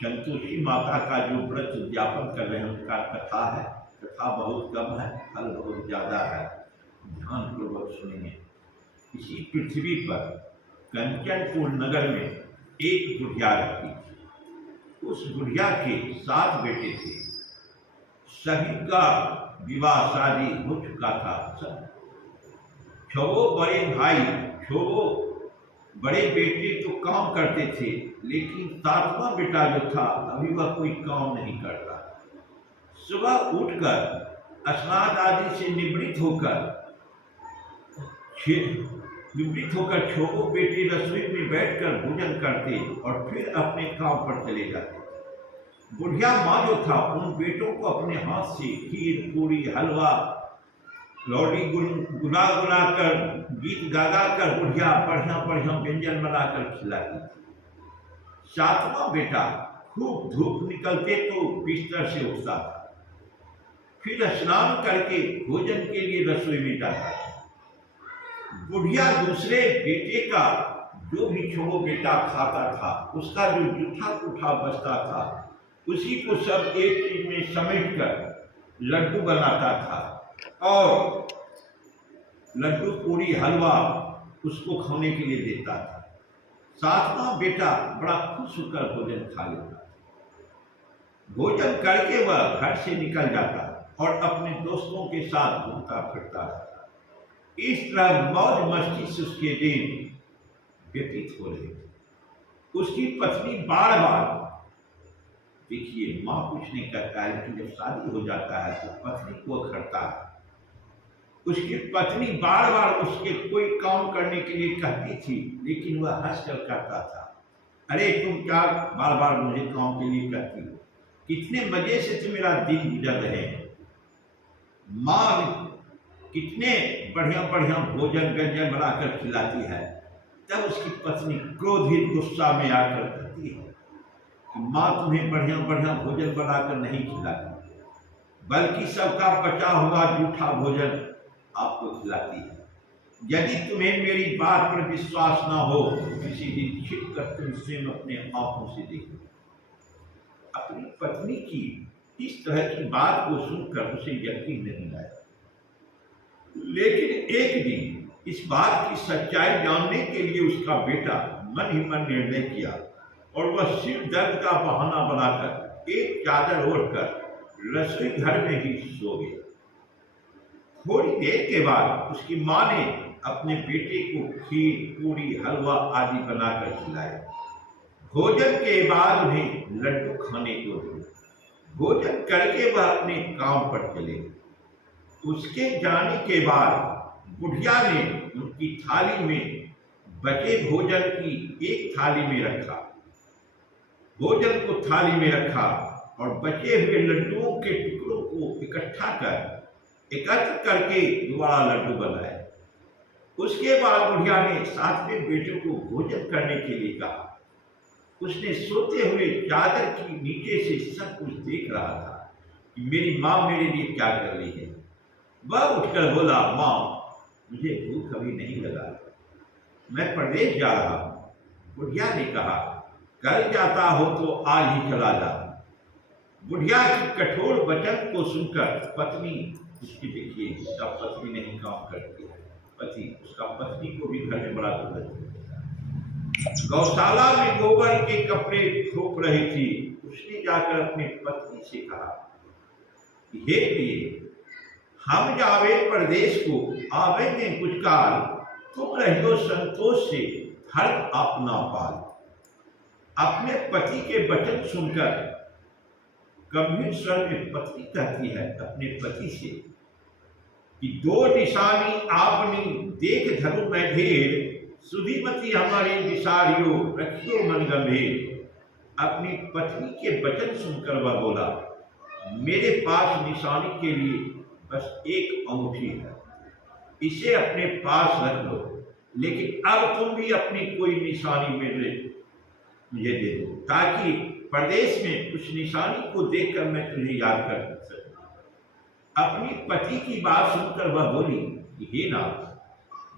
संतोषी माता का जो व्रत उद्यापन कर रहे हैं उनका कथा है। कथा बहुत कम है, फल बहुत ज़्यादा है। ध्यानपूर्वक सुनेंगे। इसी पृथ्वी पर कंचनपुर नगर में एक बुढ़िया रहती थी। उस बुढ़िया के 7 बेटे थे। सभी का विवाह शादी हो चुका था। सब 6 बड़े भाई, 6 बड़े बेटे तो काम करते थे, लेकिन 7वां बेटा जो था अभी वह कोई काम नहीं करता। सुबह उठकर स्नान आदि से निवृत्त होकर 6 बेटे रसोई में बैठकर भोजन करते और फिर अपने काम पर चले जाते। बुढ़िया माँ जो था उन बेटों को अपने हाथ से खीर, पूरी, हलवा, लौड़ी गुना कर, गीत गा कर बुढ़िया बढ़िया व्यंजन बनाकर खिलाती थी। 7वां बेटा खूब धूप निकलते तो बिस्तर से उठता था, फिर स्नान करके भोजन के लिए रसोई में जाता था। बुढ़िया दूसरे बेटे का जो भी 6 बेटा खाता था, उसका जो जूठा कूठा बचता था, उसी को सब एक चीज में समेट कर लड्डू बनाता था और लड्डू, पूरी, हलवा उसको खाने के लिए देता था। 7वां बेटा बड़ा खुश होकर भोजन खा लेता। भोजन करके वह घर से निकल जाता और अपने दोस्तों के साथ घूमता फिरता रहता। इस तरह मौज मस्ती से उसके दिन व्यतीत हो रहे थे। उसकी पत्नी बार बार, देखिए माँ कुछ नहीं करता है, लेकिन जब शादी हो जाता है तो पत्नी को अखरता है। उसकी पत्नी बार बार उसके कोई काम करने के लिए कहती थी, लेकिन वह हंस कर कहता था, अरे तुम क्या बार बार मुझे काम के लिए कहती हो, कितने मजे से तो मेरा दिन गुजर रहे हैं। माँ कितने बढ़िया भोजन व्यंजन बनाकर खिलाती है। तब उसकी पत्नी क्रोधित गुस्सा में आकर कहती है कि माँ तुम्हें बढ़िया भोजन बनाकर नहीं खिलाती, बल्कि सबका बचा हुआ जूठा भोजन आपको खिलाती है। यदि तुम्हें मेरी बात पर विश्वास ना हो, किसी दिन छिप कर तुम स्वयं अपने आंखों से देखो। अपनी पत्नी की इस तरह की बात को सुनकर उसे यकीन नहीं आया, लेकिन एक दिन इस बात की सच्चाई जानने के लिए उसका बेटा मन ही मन निर्णय किया और वह सिर दर्द का बहाना बनाकर एक चादर ओढ़कर रसोई घर में ही सो गया। थोड़ी देर के बाद उसकी माँ ने अपने बेटे को खीर, पूरी, हलवा आदि बनाकर खिलाया। भोजन के बाद उन्हें लड्डू खाने को दिया। भोजन करके वह अपने काम पर चले। उसके जाने के बाद बुढ़िया ने उनकी थाली में बचे भोजन की एक थाली में रखा, भोजन को थाली में रखा और बचे हुए लड्डुओं के टुकड़ों को एकत्र करके दोबारा लड्डू बनाए। उसके बाद बुढ़िया ने 7वें बेटे को भोजन करने के लिए कहा। उसने सोते हुए चादर की नीचे से सब कुछ देख रहा था कि मेरी माँ मेरे लिए क्या कर रही है। वह उठकर बोला, माँ मुझे भूख अभी नहीं लगा, मैं प्रदेश जा रहा हूँ। बुढ़िया ने कहा, कल जाता हो तो आज ही चला जा। बुढ़िया की कठोर वचन को सुनकर पत्नी, उसकी देखिए उसका पत्नी नहीं काम करती है, उसका पत्नी को भी घर में बड़ा दुर्गत है। गौशाला में गोबर के कपड़े थोप रही थी। उसने जाकर अपनी पत्नी से कहा, हे प्रिय, हम जावे प्रदेश को, आवेंगे कुछ काल, तुम रहियो संतोष से धर्म अपना पाल। अपने पति के वचन सुनकर गंभीर स्वर में पत्नी कहती है अपने पति से कि 2 निशानी आपनी देख धरू मैं ढेर, सुधीमती हमारी विसारियो रखियो मन गंभीर। अपनी पत्नी के वचन सुनकर वह बोला, मेरे पास निशानी के लिए बस एक अंगूठी है, इसे अपने पास रख लो, लेकिन अब तुम भी अपनी कोई निशानी मुझे दे दो, ताकि प्रदेश में उस निशानी को देखकर मैं तुझे याद कर सकूं। अपनी पति की बात सुनकर वह बोली कि हे नाथ,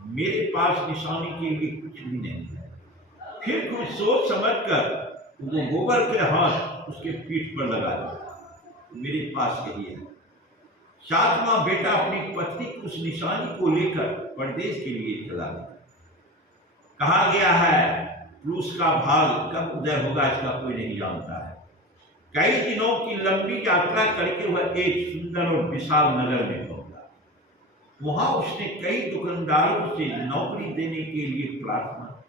मेरे पास निशानी के लिए कुछ भी नहीं है। फिर कुछ सोच समझ कर वो गोबर के हाथ उसके पीठ पर लगा दिया, मेरे पास यही है। सातवां बेटा अपनी पत्नी की उस निशानी को लेकर परदेश के लिए चला गया। कहा गया है पुरुष का भाग कब उदय होगा इसका कोई नहीं जानता है। कई दिनों की लंबी यात्रा करके वह एक सुंदर और विशाल नगर में पहुंचा। वहां उसने कई दुकानदारों से नौकरी देने के लिए प्रार्थना,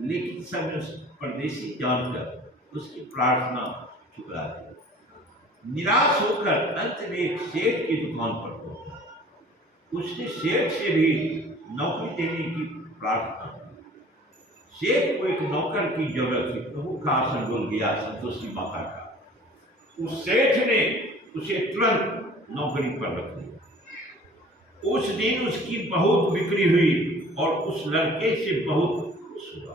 लेकिन सब उस परदेशी जानकर उसकी प्रार्थना ठुकरा दी। निराश होकर अंत में एक सेठ की दुकान पर पहुंचा। उसने सेठ से भी नौकरी देने की प्रार्थना की। सेठ को एक नौकर की जरूरत थी। प्रभु का आसन डोल गया संतोषी माता का। उस सेठ ने उसे तुरंत नौकरी पर रख दिया। उस दिन उसकी बहुत बिक्री हुई और उस लड़के से बहुत खुश हुआ।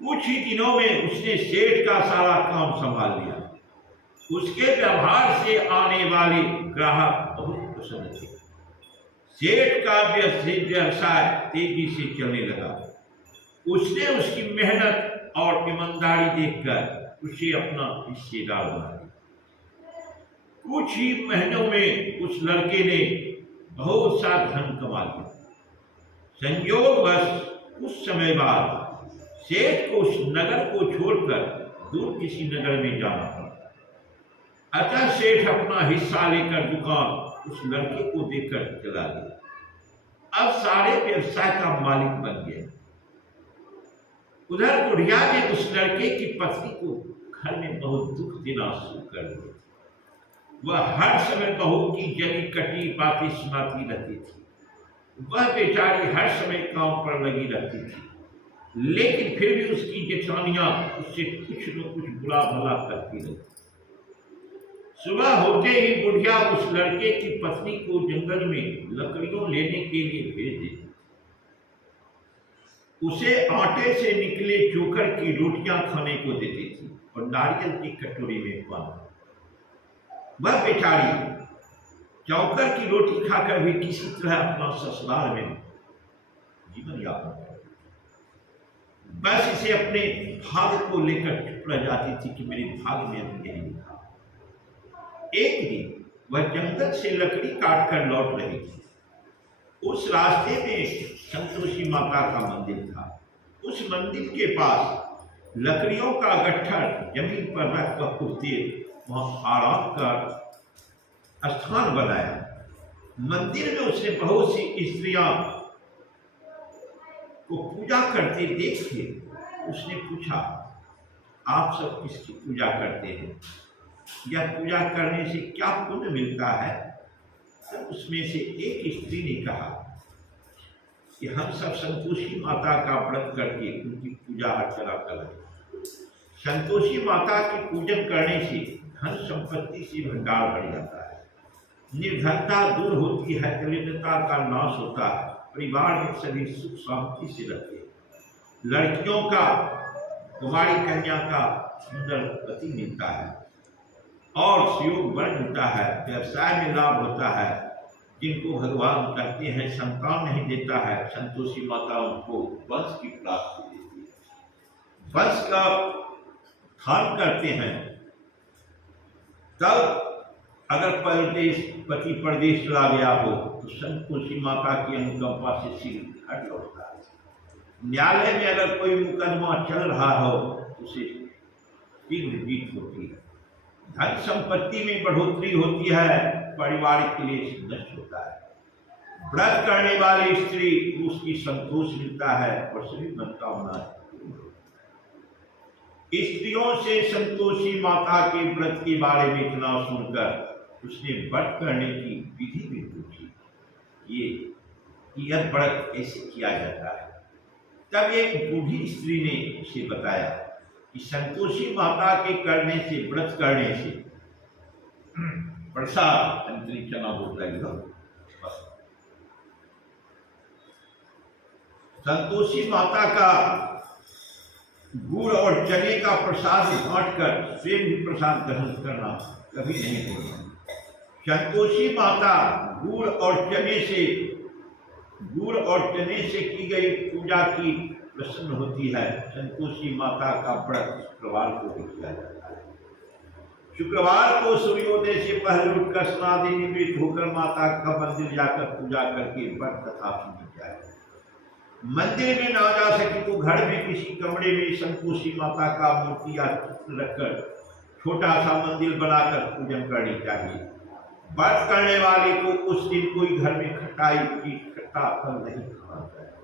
कुछ ही दिनों में उसने सेठ का सारा काम संभाल लिया। उसके व्यवहार से आने वाले ग्राहक बहुत प्रसन्न थे। सेठ का व्यवसाय तेजी से चलने लगा। उसने उसकी मेहनत और ईमानदारी देखकर उसे अपना हिस्सेदार बना दिया। कुछ ही महीनों में उस लड़के ने बहुत सा धन कमा लिया। संयोगवश कुछ समय बाद सेठ को उस नगर को छोड़कर दूर किसी नगर में जाना पड़ा। अतः सेठ अपना हिस्सा लेकर दुकान उस लड़के को देकर चला गया। अब सारे व्यवसाय का मालिक बन गया। उधर बुढ़िया ने उस लड़के की पत्नी को घर में बहुत दुख देना शुरू कर दिया। वह हर समय बहू की जली कटी बातें सुनाती रहती थी। वह बेचारी हर समय काम पर लगी रहती थी, लेकिन फिर भी उसकी जेठानियां उससे कुछ न कुछ बुरा भला करती रहती। सुबह होते ही बुढ़िया उस लड़के की पत्नी को जंगल में लकड़ियों लेने के लिए भेज देती। उसे आटे से निकले चोकर की रोटियां खाने को देती थी और नारियल की कटोरी में पानी। वह बेचारी चौकर की रोटी खाकर भी किसी तरह अपना ससुराल में जीवन यापन करती। बस इसे अपने भाग्य को लेकर चुप रह जाती थी कि मेरे भाग्य में अभी यही लिखा। एक दिन वह जंगल से लकड़ी काट कर लौट रही थी। उस रास्ते में संतोषी माता का मंदिर था। उस मंदिर के पास लकड़ियों का गट्ठर जमीन पर रख कर कुत्ते वहां आराम कर स्थान बनाया। मंदिर में उसने बहुत सी स्त्रियां को पूजा करते देखे। उसने पूछा, आप सब किसकी पूजा करते हैं? यह पूजा करने से क्या पुण्य मिलता है? तब उसमें से एक स्त्री ने कहा कि हम सब संतोषी माता का व्रत करके उनकी पूजा अर्चना करें। संतोषी माता के पूजन करने से धन संपत्ति से भंडार बढ़ जाता है, निर्धनता दूर होती है, दरिद्रता का नाश होता है, परिवार में सभी सुख शांति से रहते हैं, लड़कियों का, कुमारी कन्या का सुंदर गति मिलता है और सुयोग बढ़ मिलता है, व्यवसाय में लाभ होता है। जिनको भगवान कहते हैं संतान नहीं देता है, संतोषी माता उनको वंश की प्राप्ति देती है, वंश का खान करते हैं। तब अगर पति परदेश चला गया हो तो संतोषी माता की अनुकंपा से शीघ्र हट लौटता है। न्यायालय में अगर कोई मुकदमा चल रहा हो तो उसे शीघ्र जीत होती है, धन संपत्ति में बढ़ोतरी होती है, पारिवारिक क्लेश नष्ट होता है। व्रत करने वाली स्त्री पुरुष की संतोष मिलता है और सभी मनोकामना। स्त्रियों से संतोषी माता के व्रत के बारे में इतना सुनकर उसने व्रत करने की विधि भी पूछी, यह व्रत कैसे किया जाता है। तब एक बूढ़ी स्त्री ने उसे बताया कि संतोषी माता के करने से, व्रत करने से प्रसाद अंतरिक्ष चना बोल लगेगा। संतोषी माता का गुड़ और चने का प्रसाद बांटकर स्वयं भी प्रसाद ग्रहण करना कभी नहीं होगा। संतोषी माता गुड़ और चने से की गई पूजा की प्रसन्न होती है। संतोषी माता का व्रत शुक्रवार को भी किया जाता है। शुक्रवार को सूर्योदय से पहले उठकर स्नादि निवृत्त होकर माता का मंदिर जाकर पूजा करके व्रत कथा सुनी जाए। मंदिर में ना जा सके तो घर में किसी कमरे में संतोषी माता का मूर्ति रखकर छोटा सा मंदिर बनाकर पूजन करनी चाहिए। व्रत करने वाले को उस दिन कोई घर में खटाई की खट्टा फल नहीं खाना चाहिए।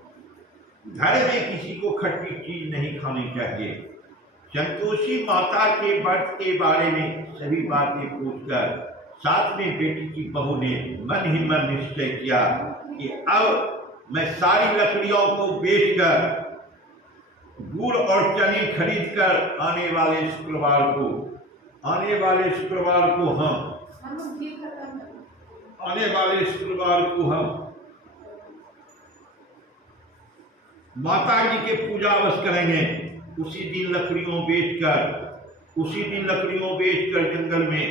घर में किसी को खट्टी चीज नहीं खानी चाहिए। संतोषी माता के व्रत के बारे में सभी बातें पूछकर साथ में बेटी की बहू ने मन ही मन निश्चय किया कि अब मैं सारी लकड़ियों को बेचकर गुड़ और चने खरीद कर आने वाले शुक्रवार को हम माता जी के पूजा अवश्य करेंगे। उसी दिन लकड़ियों बेचकर जंगल में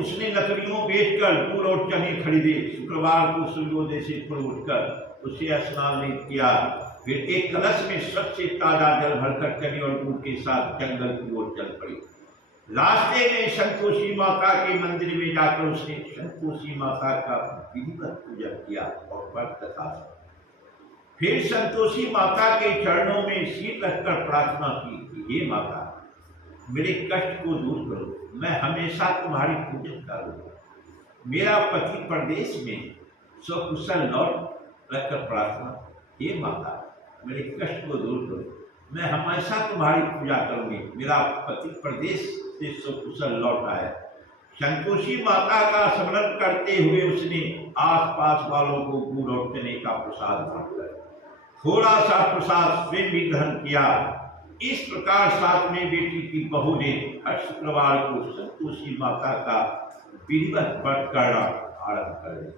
उसने लकड़ियों बेचकर गुड़ और चने खरीदे। शुक्रवार को सूर्योदय से पूर्व उठकर उसे स्नान नहीं किया। फिर एक कलश में सबसे ताजा जल भरकर चने और गुड़ के साथ जंगल की ओर चल पड़ी। रास्ते में संतोषी माता के मंदिर में जाकर उसने संतोषी माता का विधिवत पूजन किया और व्रत कथा सुनी। फिर संतोषी माता के चरणों में सिर रखकर प्रार्थना की कि हे माता, मेरे कष्ट को दूर करो, मैं हमेशा तुम्हारी पूजन करूंगा। मेरा पति प्रदेश में सकुशल लौट रखकर प्रार्थना, हे माता, मेरे कष्ट को दूर करो, मैं हमेशा तुम्हारी पूजा करूंगी। मेरा पति प्रदेश से सकुशल लौट आए। संतोषी माता का स्मरण करते हुए उसने आसपास वालों को गुड़ और चने का प्रसाद बांटकर थोड़ा सा प्रसाद स्वयं भी ग्रहण किया। इस प्रकार साथ में बेटी की बहू ने हर शुक्रवार को संतोषी माता का विधिवत व्रत करना आरंभ कर दिया।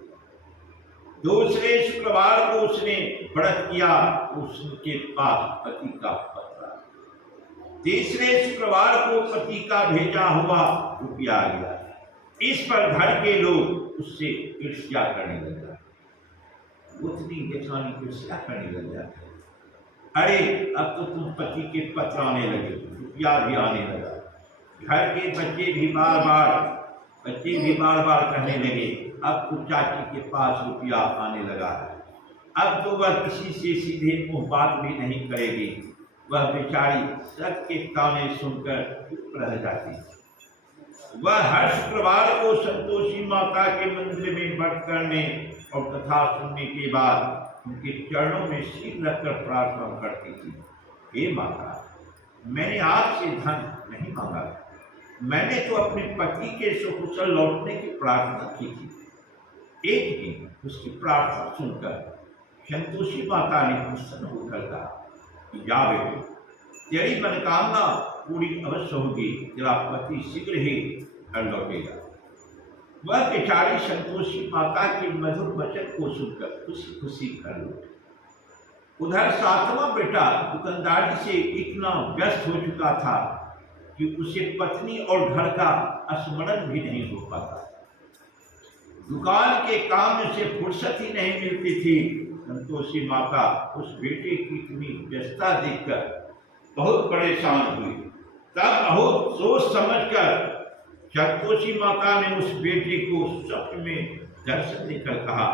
दूसरे शुक्रवार को उसने व्रत किया, उसके पास पति का पत्र। तीसरे शुक्रवार को पति का भेजा हुआ रुपया आ गया। इस पर घर के लोग उससे ईर्ष्या करने लग जाते, उतनी बेचानी ईर्ष्या करने लग जाते। अरे अब तो तुम पति के पत्र आने लगे, रुपया भी आने लगा। घर के बच्चे भी बार बार कहने लगे, अब तो चाची के पास रुपया आने लगा है। अब तो वह किसी से सीधे मुंह बात भी नहीं करेगी। वह बेचारी सबके ताने सुनकर चुप रह जाती। वह हर शुक्रवार को संतोषी माता के मंदिर में व्रत करने और कथा सुनने के बाद उनके चरणों में सिर रखकर प्रार्थना करती थी, हे माता, मैंने आपसे धन नहीं मांगा, मैंने तो अपने पति के सकुशल लौटने की प्रार्थना की थी। एक दिन उसकी प्रार्थना सुनकर संतोषी माता ने प्रसन्न होकर कहा कि जा बेटे, तेरी मनोकामना पूरी अवश्य होगी, तेरा पति शीघ्र ही घर लौटेगा। वह बेचारी संतोषी माता के मधुर वचन को सुनकर खुशी खुशी घर लौटे। उधर सातवां बेटा दुकानदारी से इतना व्यस्त हो चुका था कि उसे पत्नी और घर का स्मरण भी नहीं हो पाता। दुकान के काम से फुर्सत ही नहीं मिलती थी। संतोषी माता उस बेटे की इतनी व्यस्तता देखकर बहुत परेशान हुई। तब बहुत सोच समझकर संतोषी माता ने उस बेटे को स्वप्न में दर्शन देकर कहा,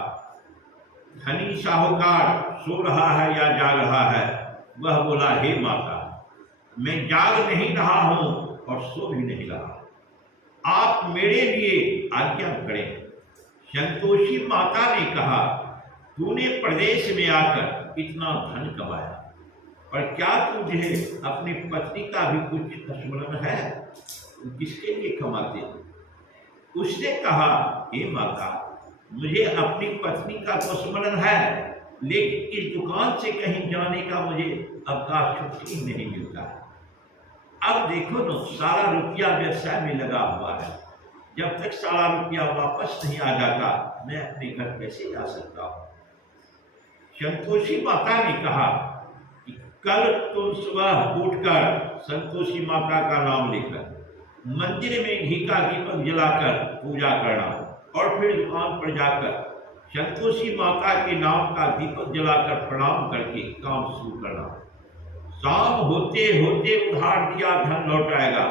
धनी साहूकार सो रहा है या जाग रहा है? वह बोला, हे माता, मैं जाग नहीं रहा हूं और सो भी नहीं रहा, आप मेरे लिए आज्ञा करें। संतोषी माता ने कहा, तूने प्रदेश में आकर इतना धन कमाया, पर क्या तुझे अपनी पत्नी का भी कुछ स्मरण है? किसके लिए कमाते? उसने कहा, हे माता, मुझे अपनी पत्नी का तो स्मरण है, लेकिन इस दुकान से कहीं जाने का मुझे अवकाश छुट्टी नहीं मिलता है। अब देखो ना, सारा रुपया व्यवसाय में लगा हुआ है। जब तक सारा रुपया वापस नहीं आ जाता, मैं अपने घर कैसे जा सकता हूँ? संतोषी माता ने कहा कि कल तुम सुबह उठकर संतोषी माता का नाम लेकर मंदिर में घी का दीपक जलाकर पूजा करना और फिर दुकान पर जाकर संतोषी माता के नाम का दीपक जलाकर प्रणाम करके काम शुरू करना। शाम होते होते उधार दिया धन लौट आएगा,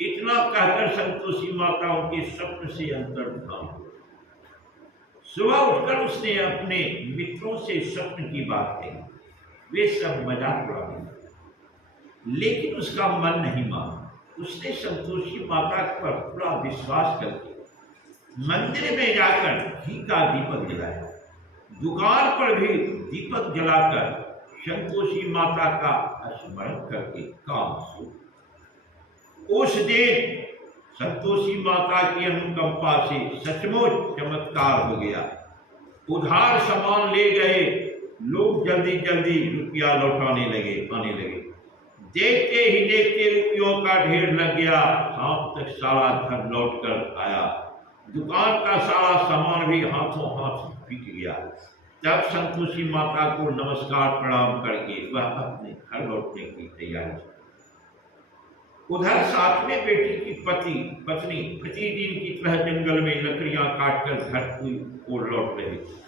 इतना कहकर संतोषी माता उनके स्वप्न से अंतर्धान हुई। सुबह उठकर उसने अपने मित्रों से स्वप्न की बात कही। वे सब मजाक उड़ा दिए, लेकिन उसका मन नहीं माना। उसने संतोषी माता पर पूरा विश्वास करके मंदिर में जाकर घी का दीपक जलाया। दुकान पर भी दीपक जलाकर संतोषी माता का स्मरण करके काम शुरू। उस दिन संतोषी माता की अनुकंपा से सचमुच चमत्कार हो गया। उधार सामान ले गए लोग जल्दी जल्दी रुपया लौटाने आने लगे। देखते ही देखते रुपयों का ढेर लग गया। शाम तक सारा धन लौट कर आया। दुकान का सारा सामान भी हाथों हाथ बिक गया। तब संतोषी माता को नमस्कार प्रणाम करके वह अपने घर लौटने की तैयारी। उधर सातवें बेटी की पत्नी प्रतिदिन की तरह जंगल में लकड़ियां काटकर घर की ओर लौट रही थी।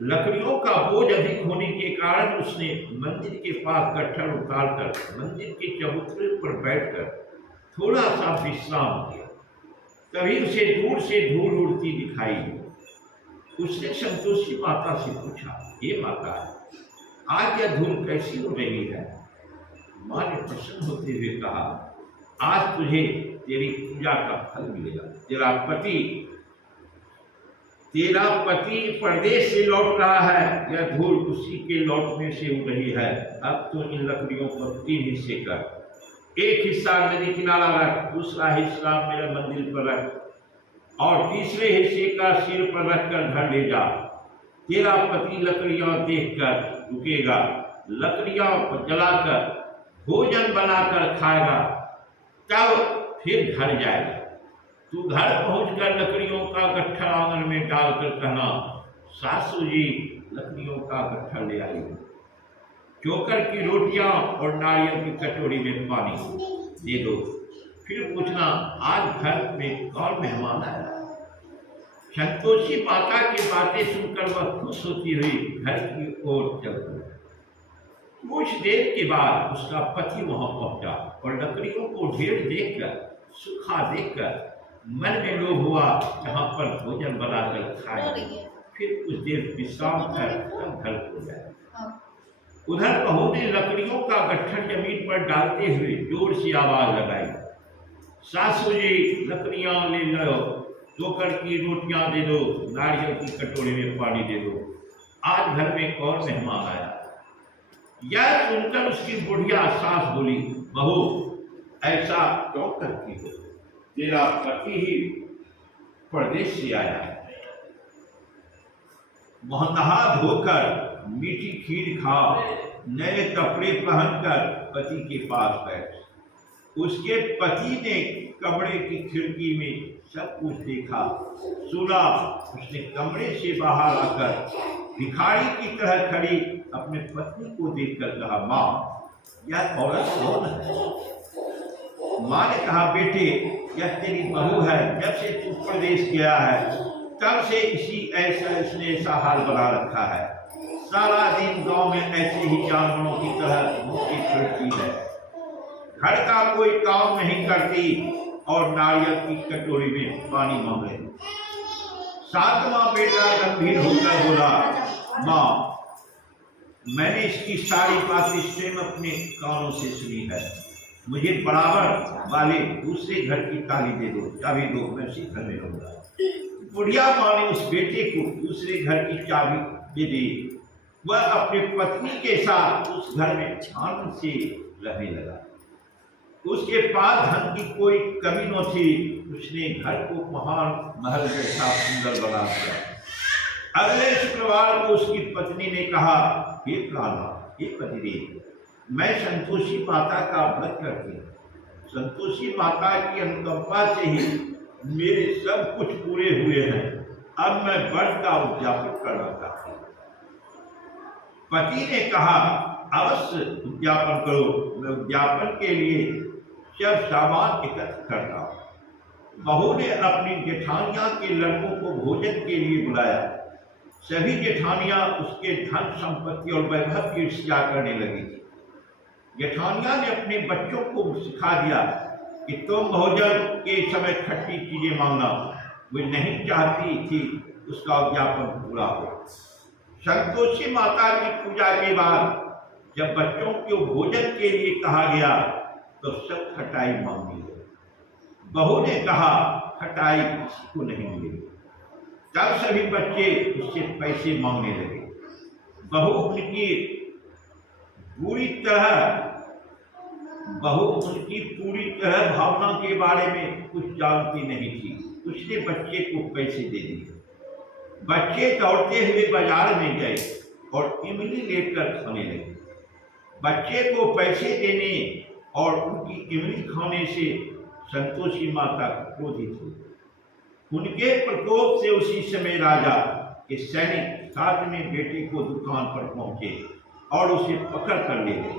लकड़ियों का बोझ अधिक होने के कारण उसने मंदिर के पास गट्ठर उतारकर मंदिर के चबूतरे पर बैठकर थोड़ा सा विश्राम किया। तभी उसे दूर से धूल उड़ती दिखाई दी। उसने संतोषी माता से पूछा, ये माता, आज यह धूल कैसी उड़ रही है? माँ ने प्रसन्न होते हुए कहा, आज तुझे तेरी पूजा का फल मिलेगा। तेरा पति परदेश से लौट रहा है, यह धूल उसी के लौटने से उड़ रही है। अब तो इन लकड़ियों को 3 हिस्से कर, एक हिस्सा नदी किनारा रख, दूसरा हिस्सा मेरे मंदिर पर रख और तीसरे हिस्से का सिर पर रखकर घर ले जा। तेरा पति लकड़ियां देखकर रुकेगा, लकड़ियां जलाकर भोजन बनाकर खाएगा, तब फिर घर जाएगा। तू घर पहुंचकर लकड़ियों का गट्ठर आंगन में डालकर कहना, सासू जी लकड़ियों का गट्ठर ले आई, चोकर की रोटियां और नारियल की कटोरी में पानी दे दो। फिर पूछना, आज घर में कौन मेहमान आया? संतोषी माता की बातें सुनकर वह खुश होती हुई घर की ओर चल पड़ी। कुछ देर के बाद उसका पति वहां पहुंचा और लकड़ियों को ढेर देखकर, सूखा देखकर मन में लोभ हुआ, जहां पर भोजन बनाकर खाए, फिर कुछ देर विश्राम कर तब घर को जाए। उधर बहू ने लकड़ियों का गट्ठर जमीन पर डालते हुए जोर से आवाज लगाई, सासू जी लकड़ियां ले लो, चोकर की रोटियां दे दो, नारियल की कटोरी में पानी दे दो, आज घर में कौन मेहमान आया? यह सुनकर उसकी बुढ़िया सास बोली, बहू ऐसा क्यों करती हो? तेरा पति ही परदेश से आया है। नहा धोकर मीठी खीर खा, नए कपड़े पहनकर पति के पास बैठ। उसके पति ने कमरे की खिड़की में सब कुछ देखा, सुना। उसने कमरे से बाहर आकर भिखारी की तरह खड़ी अपने पत्नी को देखकर कहा, माँ यह औरत कौन है? माँ ने कहा, बेटे यह तेरी बहू है। जब से तू प्रदेश गया है तब से इसने ऐसा हाल बना रखा है। सारा दिन गांव में ऐसे ही जानवरों की तरह भूखी फिरती है, घर का कोई काम नहीं करती और नारियल की कटोरी में पानी मांग रही। सातवां बेटा गंभीर होकर बोला, माँ मैंने इसकी सारी बातें स्वयं अपने कानों से सुनी है। मुझे बराबर वाले दूसरे घर की ताली दे दो, चाबी दो, मैं उसी घर में रहूंगा। बुढ़िया माँ ने उस बेटे को दूसरे घर की चाबी दे दी। वह अपने पत्नी के साथ उस घर में आनंद से रहने लगा। उसके पास धन की कोई कमी न थी। उसने घर को महान महल जैसा सुंदर बना दिया। अगले शुक्रवार को उसकी पत्नी ने कहा, हे प्राणा, हे पतिदेव, मैं संतोषी माता का व्रत करती हूँ। संतोषी माता की अनुकंपा से ही मेरे सब कुछ पूरे हुए हैं। अब मैं व्रत का उद्यापन करना चाहती हूँ। पति ने कहा, अवश्य उद्यापन करो, मैं उद्यापन के लिए सब सामान एकत्र करता हूँ। बहू ने अपनी जेठानिया के लड़कों को भोजन के लिए बुलाया। सभी जेठानियां उसके धन संपत्ति और वैभव की ईर्ष्या करने लगी थी। जेठानियां ने अपने बच्चों को सिखा दिया कि तुम भोजन के समय खट्टी चीजें मांगना। वे नहीं चाहती थी उसका उद्यापन पूरा हो। संतोषी माता की पूजा के बाद जब बच्चों को भोजन के लिए कहा गया तो सब खटाई मांगने लगे। बहू ने कहा खटाई किसी को नहीं मिलेगी। तब सभी बच्चे उससे पैसे मांगने लगे। बहू उनकी पूरी तरह भावना के बारे में कुछ जानती नहीं थी। उसने बच्चे को पैसे दे दिए। बच्चे दौड़ते हुए बाजार में गए और इमली लेकर खाने लगे। बच्चे को पैसे देने और उनकी इमली खाने से संतोषी माता क्रोधित हुई। उनके प्रकोप से उसी समय राजा के सैनिक साथ में बेटे को दुकान पर पहुंचे और उसे पकड़ कर ले गए।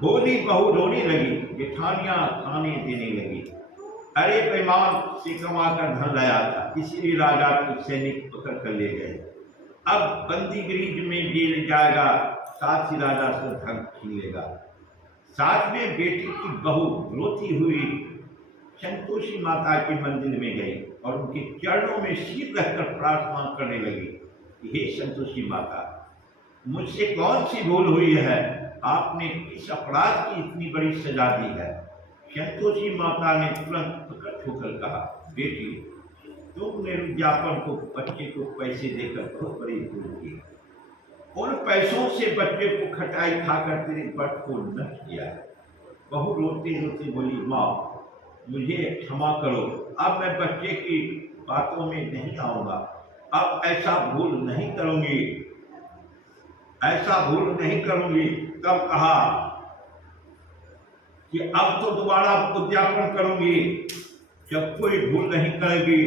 भोली बहू रोने लगी, जेठानियां ताने देने लगी। अरे बेईमान से कमा कर धन लाया था, इसीलिए राजा के सैनिक पकड़ कर ले गए। अब बंदी गृह में जेल जाएगा, साथ ही राजा से धन छीन लेगा। साथ में बेटी की बहू रोती हुई संतोषी माता के मंदिर में गई और उनके चरणों में सिर रखकर प्रार्थना करने लगी। हे संतोषी माता, मुझसे कौन सी भूल हुई है? आपने किस अपराध की इतनी बड़ी सजा दी है? संतोषी माता ने तुरंत प्रकट होकर कहा, बेटी, तुमने विज्ञापन को बच्चे को पैसे देकर बहुत बड़ी भूल की। उन पैसों से बच्चे को खटाई खाकर तेरे व्रत को नष्ट किया। बहू रोते रोते बोली, माँ मुझे क्षमा करो, अब मैं बच्चे की बातों में नहीं आऊंगा। अब ऐसा भूल नहीं करूंगी। तब कहा कि अब तो दोबारा उद्यापन करूंगी जब कोई भूल नहीं करेगी।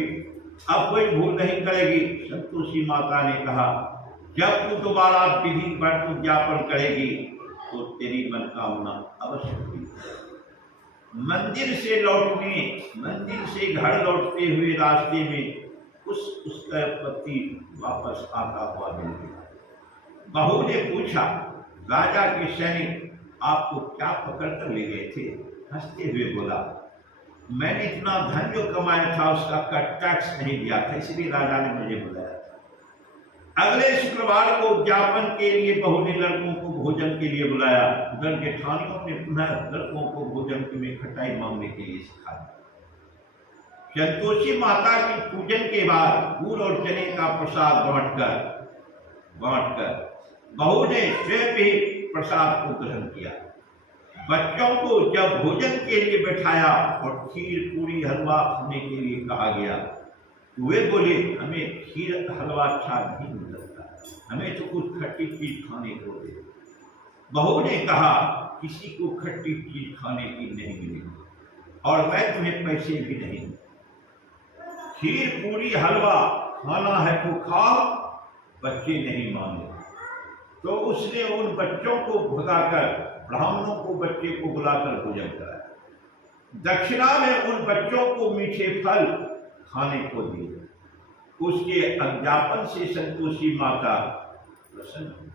अब कोई भूल नहीं करेगी। संतोषी माता ने कहा, जब तू दोबारा विधि व्रत उद्यापन करेगी तो तेरी मनोकामना अवश्य पूरी। मंदिर से घर लौटते हुए रास्ते में उसका पति वापस आता हुआ मिल गया। बहू ने पूछा, राजा के सैनिक आपको क्या पकड़ कर ले गए थे? हंसते हुए बोला, मैंने इतना धन जो कमाया था उसका टैक्स नहीं दिया था, इसलिए राजा ने मुझे बुलाया था। अगले शुक्रवार को उद्यापन के लिए बहू ने लड़कों को भोजन के लिए बुलाया। उधर जेठानियों ने पुनः लड़कों को भोजन में खटाई मांगने के लिए सिखाया। संतोषी माता की पूजन के बाद गुड़ और चने का प्रसाद बांटकर बहू ने स्वयं भी प्रसाद को ग्रहण किया। बच्चों को जब भोजन के लिए बैठाया और खीर पूरी हलवा खाने के लिए कहा गया, वे बोले, हमें खीर हलवा अच्छा नहीं मिल सकता, हमें तो कुछ खट्टी चीज खाने को दे। बहू ने कहा, किसी को खट्टी चीज खाने की नहीं मिलेगी और मैं तुम्हें पैसे भी नहीं। खीर पूरी हलवा खाना है तो खाओ। बच्चे नहीं माने तो उसने उन बच्चों को भगाकर ब्राह्मणों को बच्चे को बुलाकर भोजन कराया। दक्षिणा में उन बच्चों को मीठे फल खाने को दिए। उसके अध्यापन से संतोषी माता प्रसन्न हुई।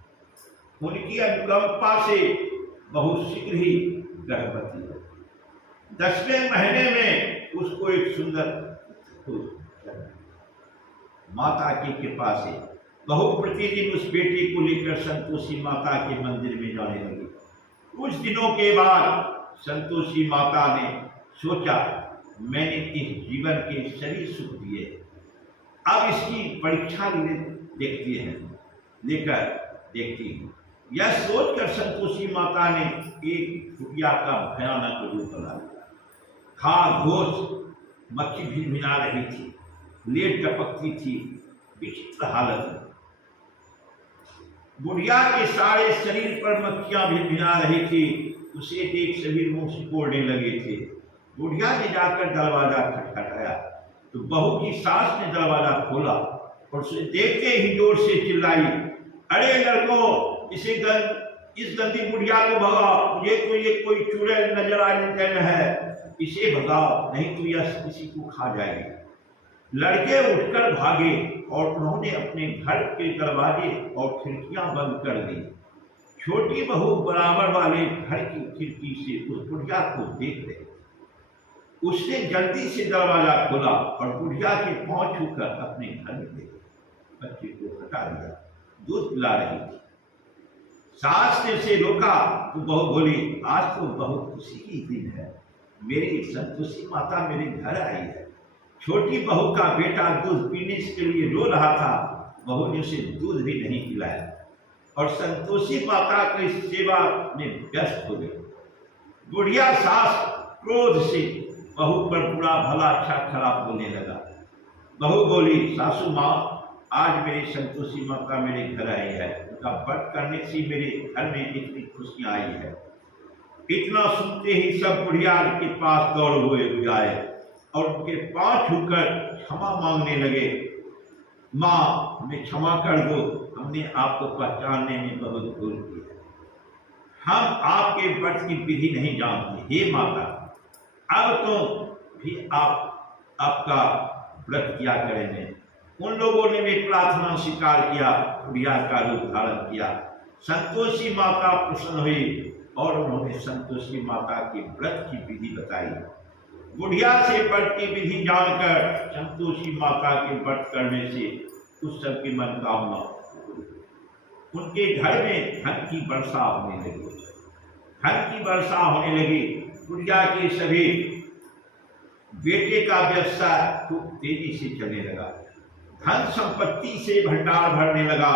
उनकी अनुकंपा से बहुत शीघ्र ही गर्भवती हुई। 10वें महीने में उसको एक सुंदर माता की कृपा से बहू प्रतिदिन उस बेटी को लेकर संतोषी माता के मंदिर में जाने लगी। कुछ दिनों के बाद संतोषी माता ने सोचा, मैंने इस जीवन के सभी सुख दिए, अब इसकी परीक्षा देखती हूँ। यह सोचकर संतोषी माता ने एक कुटिया का भयानक रूप बना लिया। खाक घोष मक्खी भिनभिना रही थी, लेट टपकती थी, विचित्र हालत में। बुढ़िया के सारे शरीर पर मक्खियां भिनभिना रही थी। उसे देख सभी मुंह सिकोड़ने लगे थे। बुढ़िया ने जाकर दरवाजा खटखटाया तो बहू की सास ने दरवाजा खोला और उसे देखते ही जोर से चिल्लाई, अरे लड़कों, इस गंदी बुढ़िया को भगाओ, ये कोई चुड़ैल नजर आने है, इसे भगाओ, नहीं तो यह किसी को खा जाएगी। लड़के उठकर भागे और उन्होंने अपने घर के दरवाजे और खिड़कियां बंद कर दी। छोटी बहू बराबर वाले घर की खिड़की से उस बुढ़िया को देख रही। उसने जल्दी से दरवाजा खोला और बुढ़िया के पांव छूकर अपने घर में ले गई। बच्चे को हटा दिया, दूध पिला रही थी। सास ने उसे रोका तो बहू बोली, आज तो बहुत खुशी की दिन है, मेरी संतोषी माता मेरे घर आई है। छोटी बहू का बेटा दूध पीने के लिए रो रहा था, बहू ने उसे दूध भी नहीं पिलाया और संतोषी माता की सेवा में व्यस्त हो गई। बुढ़िया सास क्रोध से बहू पर बुरा भला अच्छा खराब बोलने लगा। बहू बोली, सासू माँ, आज मेरी संतोषी माता मेरे घर आई है, उनका व्रत करने से मेरे घर में इतनी खुशियां आई है। इतना सुनते ही सब बुढ़िया के पास दौड़ हुए आए और उनके पांव छूकर क्षमा मांगने लगे। माँ, हमें क्षमा कर दो, हमने आपको पहचानने में बहुत भूल की है। हम आपके व्रत की विधि नहीं जानते। हे माता, अब तो भी आपका व्रत किया करेंगे। उन लोगों ने भी प्रार्थना स्वीकार किया, बुढ़िया का रूप धारण किया। संतोषी माता प्रसन्न हुई और उन्होंने संतोषी माता के व्रत की विधि बताई। बुढ़िया से व्रत की विधि जानकर संतोषी माता के व्रत करने से उस सबकी मनोकामना उनके घर में धन की वर्षा होने लगी। धन की वर्षा होने लगी। बुढ़िया के सभी बेटे का व्यवसाय खूब तेजी से चलने लगा। धन संपत्ति से भंडार भरने लगा।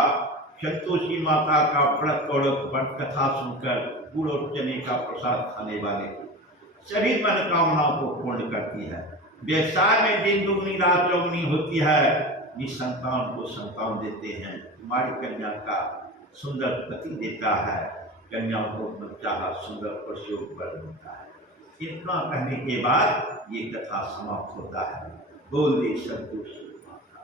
संतोषी माता का व्रत और व्रत कथा सुनकर गुड़ और चने का प्रसाद खाने वाले सभी मनोकामनाओं को पूर्ण करती है। व्यवसाय में दिन दुगनी रात चौगुनी होती है। निसंतान को संतान देते हैं। तुम्हारी कन्या का सुंदर पति देता है, कन्याओं को मनचाहा सुंदर प्रसव वर मिलता है। इतना कहने के बाद ये कथा समाप्त होता है। बोल दे संतोषी माता।